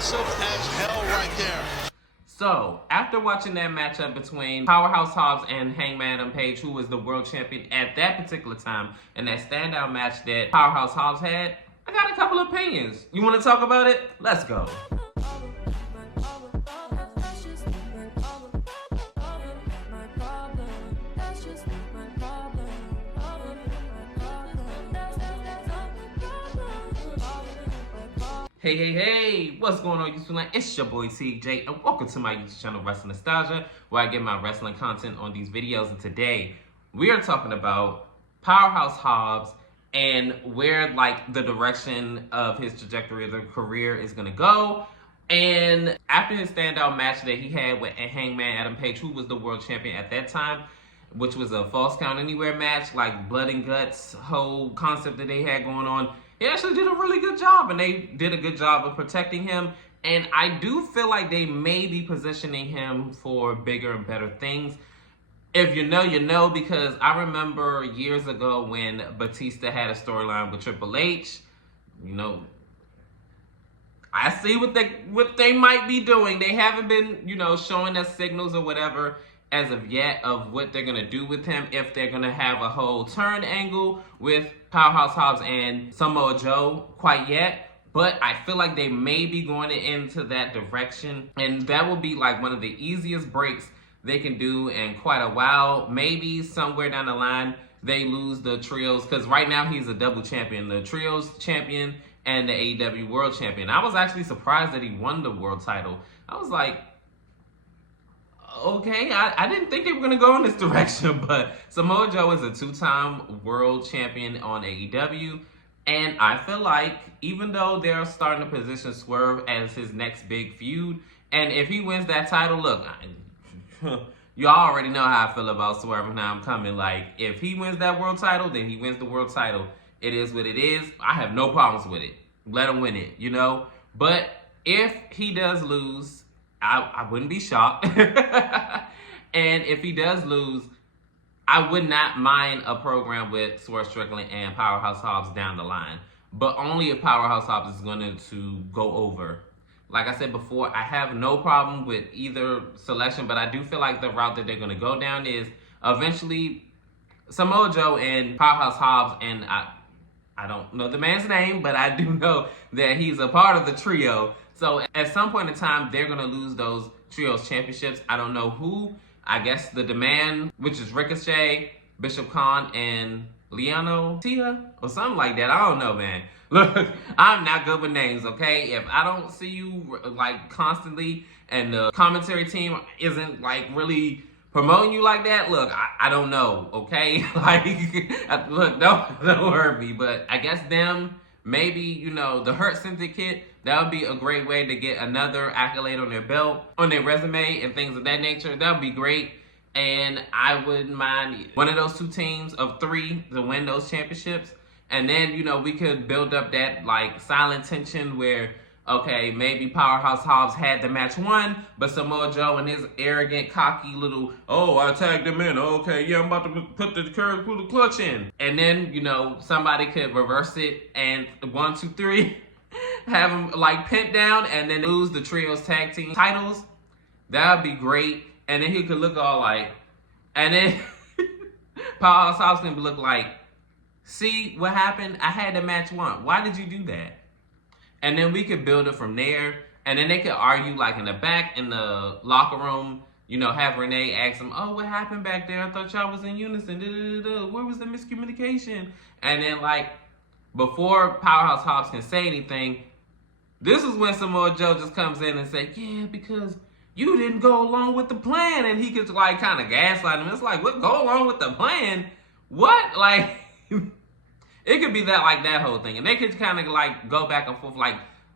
aggressive as hell right there. So, after watching that matchup between Powerhouse Hobbs and Hangman Adam Page, who was the world champion at that particular time, and that standout match that Powerhouse Hobbs had, I got a couple opinions. You want to talk about it? Let's go. Hey, what's going on, YouTube land? It's your boy TJ, and welcome to my YouTube channel, Wrestling Nostalgia, where I get my wrestling content on these videos. And today, we are talking about Powerhouse Hobbs and where, like, the direction of his trajectory of the career is going to go. And after his standout match that he had with Hangman Adam Page, who was the world champion at that time, which was a false count anywhere match, like blood and guts whole concept that they had going on, he actually did a really good job, and they did a good job of protecting him. And I do feel like they may be positioning him for bigger and better things. If you know, you know, because I remember years ago when Batista had a storyline with Triple H, you know, I see what they might be doing. They haven't been, you know, showing us signals or whatever as of yet of what they're going to do with him, if they're going to have a whole turn angle with Powerhouse Hobbs and Samoa Joe quite yet. But I feel like they may be going into that direction, and that will be like one of the easiest breaks they can do in quite a while. Maybe somewhere down the line they lose the trios, because right now he's a double champion, the trios champion and the AEW world champion. I was actually surprised that he won the world title. I was like, okay, I didn't think they were going to go in this direction, but Samoa Joe is a two-time world champion on AEW, and I feel like even though they're starting to position Swerve as his next big feud, and if he wins that title, look, you already know how I feel about Swerve and how I'm coming. Like, if he wins that world title, then he wins the world title. It is what it is. I have no problems with it. Let him win it, you know? But if he does lose, I wouldn't be shocked. And if he does lose, I would not mind a program with Swerve Strickland and Powerhouse Hobbs down the line. But only if Powerhouse Hobbs is going to go over. Like I said before, I have no problem with either selection, but I do feel like the route that they're going to go down is eventually Samoa Joe and Powerhouse Hobbs, and I don't know the man's name, but I do know that he's a part of the trio. So at some point in time, they're going to lose those trios championships. I don't know who. I guess the Demand, which is Ricochet, Bishop Khan, and Leano Tia, or something like that. I don't know, man. Look, I'm not good with names, okay? If I don't see you, like, constantly, and the commentary team isn't, like, really promoting you like that, look, I don't know, okay? Like, look, don't hurt me, but I guess them, maybe, you know, the Hurt Syndicate, that would be a great way to get another accolade on their belt, on their resume, and things of that nature. That would be great. And I wouldn't mind one of those two teams of three to win those championships. And then, you know, we could build up that, like, silent tension where, okay, maybe Powerhouse Hobbs had the match won, but Samoa Joe and his arrogant, cocky little, oh, I tagged him in. Okay, yeah, I'm about to put the clutch in. And then, you know, somebody could reverse it and 1, 2, 3, have him, like, pinned down and then lose the trios tag team titles. That would be great. And then he could look all like, and then Powerhouse Hobbs can look like, see what happened? I had the match won. Why did you do that? And then we could build it from there. And then they could argue, like, in the back, in the locker room, you know, have Renee ask him, oh, what happened back there? I thought y'all was in unison. Where was the miscommunication? And then, like, before Powerhouse Hobbs can say anything, this is when Samoa Joe just comes in and say, yeah, because you didn't go along with the plan. And he could, like, kind of gaslight him. It's like, what, go along with the plan? What? Like, it could be that, like, that whole thing. And they could kind of, like, go back and forth, like,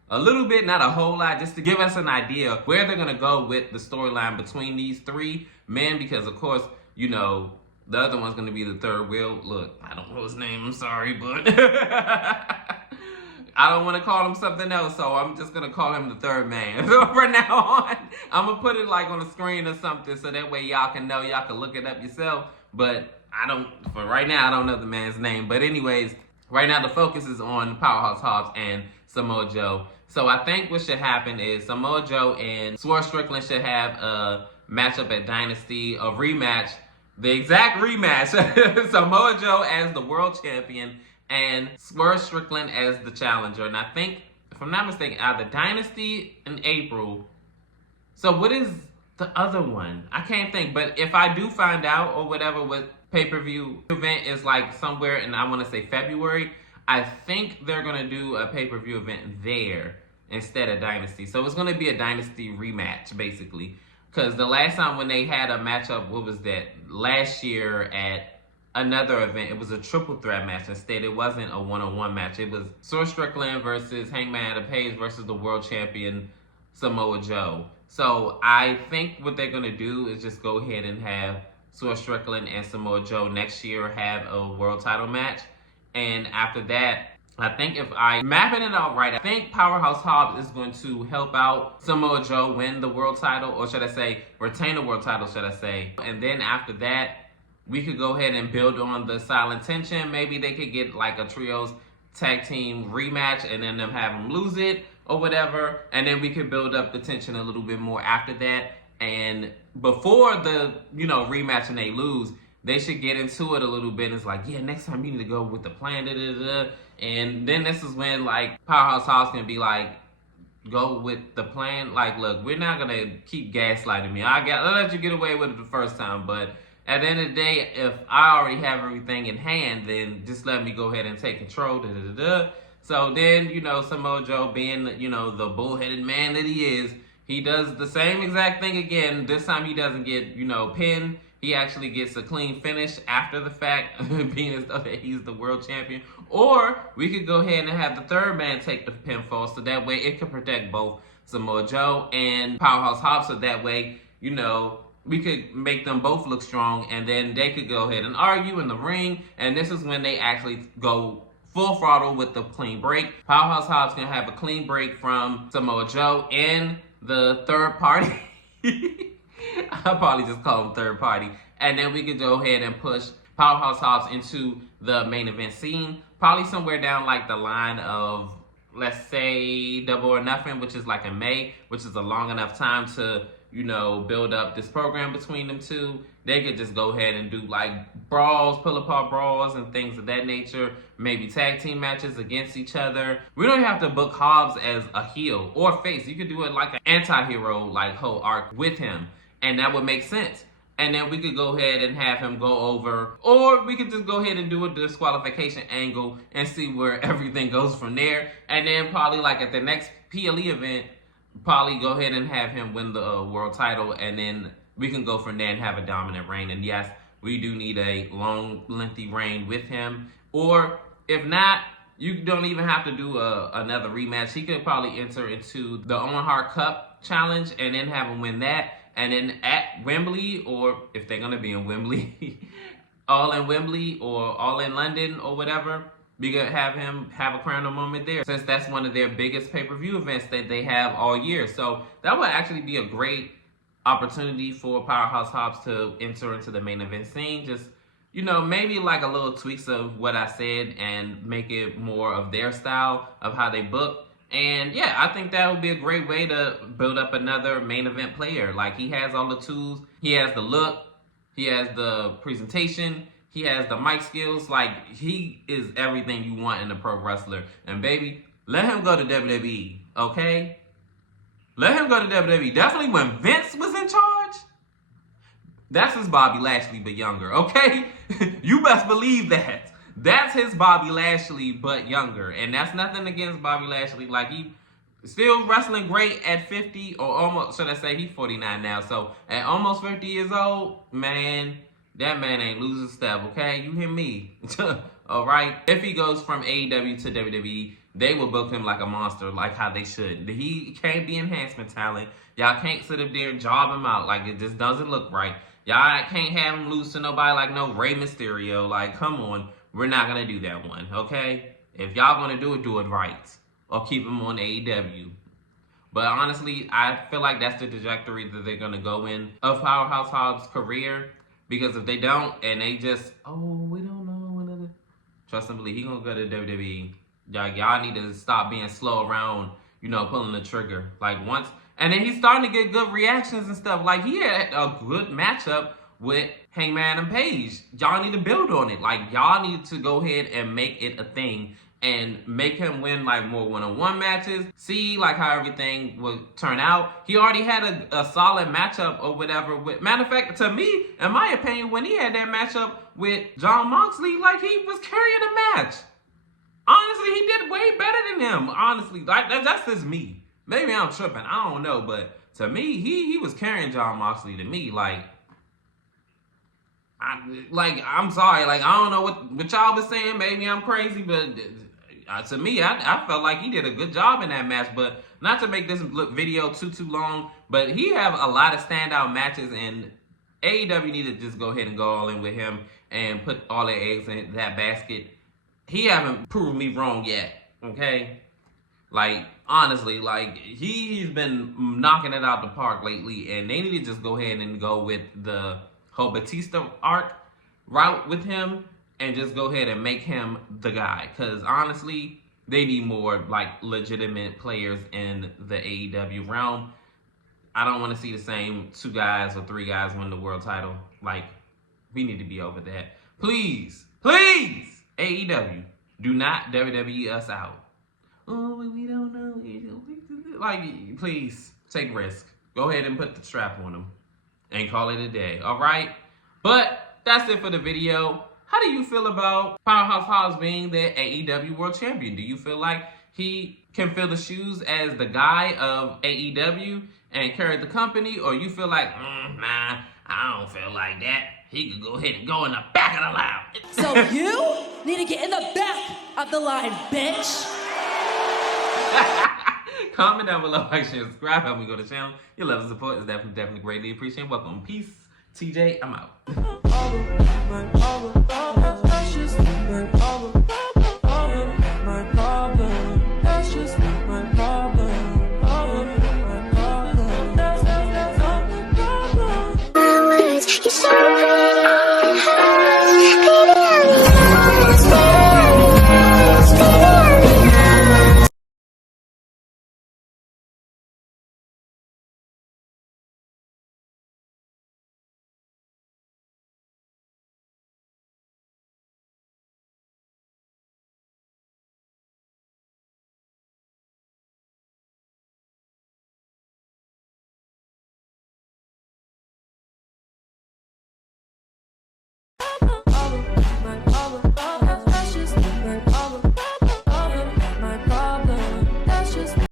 a little bit, not a whole lot, just to give us an idea where they're going to go with the storyline between these three men. Because, of course, you know, the other one's going to be the third wheel. Look, I don't know his name. I'm sorry, but I don't want to call him something else, so I'm just going to call him the third man. So from now on, I'm going to put it, like, on the screen or something, so that way y'all can know, y'all can look it up yourself. But for right now, I don't know the man's name. But anyways, right now the focus is on Powerhouse Hobbs and Samoa Joe. So I think what should happen is Samoa Joe and Swerve Strickland should have a matchup at Dynasty, a rematch, the exact rematch. Samoa Joe as the world champion and Swerve Strickland as the challenger. And I think, if I'm not mistaken, either Dynasty in April. So what is the other one? I can't think. But if I do find out or whatever what pay-per-view event is like somewhere in, I want to say February, I think they're going to do a pay-per-view event there instead of Dynasty. So it's going to be a Dynasty rematch, basically. Because the last time when they had a matchup, what was that? Last year at another event, it was a triple threat match. Instead, it wasn't a one-on-one match. It was Swerve Strickland versus Hangman Adam Page versus the world champion Samoa Joe. So I think what they're going to do is just go ahead and have Swerve Strickland and Samoa Joe next year have a world title match. And after that, I think if I'm mapping it out right, I think Powerhouse Hobbs is going to help out Samoa Joe win the world title, or should I say, retain the world title, should I say. And then after that, we could go ahead and build on the silent tension. Maybe they could get like a trios tag team rematch and then them have them lose it or whatever. And then we could build up the tension a little bit more after that. And before the, rematch and they lose, they should get into it a little bit. It's like, yeah, next time you need to go with the plan. And then this is when like Powerhouse Hobbs can be like, go with the plan. Like, look, we're not gonna keep gaslighting me. I'll let you get away with it the first time, but at the end of the day, if I already have everything in hand, then just let me go ahead and take control. So then, Samoa Joe being, the bullheaded man that he is, he does the same exact thing again. This time he doesn't get, pinned. He actually gets a clean finish after the fact, being as though that he's the world champion. Or we could go ahead and have the third man take the pinfall, so that way it could protect both Samoa Joe and Powerhouse Hobbs. So that way, we could make them both look strong, and then they could go ahead and argue in the ring. And this is when they actually go full throttle with the clean break. Powerhouse Hobbs can have a clean break from Samoa Joe and the third party. I'll probably just call them third party. And then we could go ahead and push Powerhouse Hobbs into the main event scene. Probably somewhere down like the line of, let's say, Double or Nothing, which is like in May, which is a long enough time to, build up this program between them two. They could just go ahead and do like brawls, pull-apart brawls and things of that nature. Maybe tag team matches against each other. We don't have to book Hobbs as a heel or face. You could do it like an anti-hero like whole arc with him. And that would make sense. And then we could go ahead and have him go over. Or we could just go ahead and do a disqualification angle and see where everything goes from there. And then probably like at the next PLE event, probably go ahead and have him win the world title. And then we can go from there and have a dominant reign. And yes, we do need a long, lengthy reign with him. Or if not, you don't even have to do another rematch. He could probably enter into the Owen Hart Cup challenge and then have him win that. And then at Wembley, or if they're going to be in Wembley, all in Wembley or all in London or whatever, we could have him have a crowning moment there, since that's one of their biggest pay-per-view events that they have all year. So that would actually be a great opportunity for Powerhouse Hobbs to enter into the main event scene. Just, maybe like a little tweaks of what I said and make it more of their style of how they book. And yeah, I think that would be a great way to build up another main event player. Like, he has all the tools, he has the look, he has the presentation, he has the mic skills. Like, he is everything you want in a pro wrestler. And baby, let him go to WWE, okay? Let him go to WWE. Definitely when Vince was in charge, that's his Bobby Lashley, but younger, okay? You best believe that. That's his Bobby Lashley, but younger. And that's nothing against Bobby Lashley. Like, he still wrestling great at 50, or almost, should I say, he's 49 now. So, at almost 50 years old, man, that man ain't losing step, okay? You hear me? All right? If he goes from AEW to WWE, they will book him like a monster, like how they should. He can't be enhancement talent. Y'all can't sit up there and job him out. Like, it just doesn't look right. Y'all can't have him lose to nobody like no Rey Mysterio. Like, come on. We're not going to do that one, okay? If y'all going to do it right. Or keep him on AEW. But honestly, I feel like that's the trajectory that they're going to go in of Powerhouse Hobbs' career. Because if they don't, and they just, we don't know. Trust and believe. He gonna go to WWE. Y'all need to stop being slow around, pulling the trigger. Like once, and then he's starting to get good reactions and stuff. Like he had a good matchup with Hangman and Page. Y'all need to build on it. Like y'all need to go ahead and make it a thing and make him win like more one-on-one matches. See like how everything would turn out. He already had a solid matchup or whatever. Matter of fact, to me, in my opinion, when he had that matchup with Jon Moxley, like he was carrying the match. Honestly, he did way better than him. Honestly, like that's just me. Maybe I'm tripping. I don't know, but to me, he was carrying Jon Moxley. To me, I'm sorry. Like I don't know what y'all was saying. Maybe I'm crazy, but to me, I felt like he did a good job in that match. But not to make this video too long, but he have a lot of standout matches, and AEW need to just go ahead and go all in with him and put all their eggs in that basket. He haven't proved me wrong yet, okay? Like, honestly, like, he's been knocking it out the park lately, and they need to just go ahead and go with the whole Batista route with him and just go ahead and make him the guy. Because, honestly, they need more, like, legitimate players in the AEW realm. I don't want to see the same 2 guys or 3 guys win the world title. Like, we need to be over that. Please, AEW, do not WWE us out. Oh, we don't know. Like, please, take risk. Go ahead and put the strap on them and call it a day, all right? But that's it for the video. How do you feel about Powerhouse Hobbs being the AEW World Champion? Do you feel like he can fill the shoes as the guy of AEW and carry the company? Or you feel like, nah, I don't feel like that. He could go ahead and go in the back of the line. So you need to get in the back of the line, bitch. Comment down below, like, share, subscribe, help me grow the channel. Your love and support is definitely greatly appreciated. Welcome. Peace. TJ, I'm out.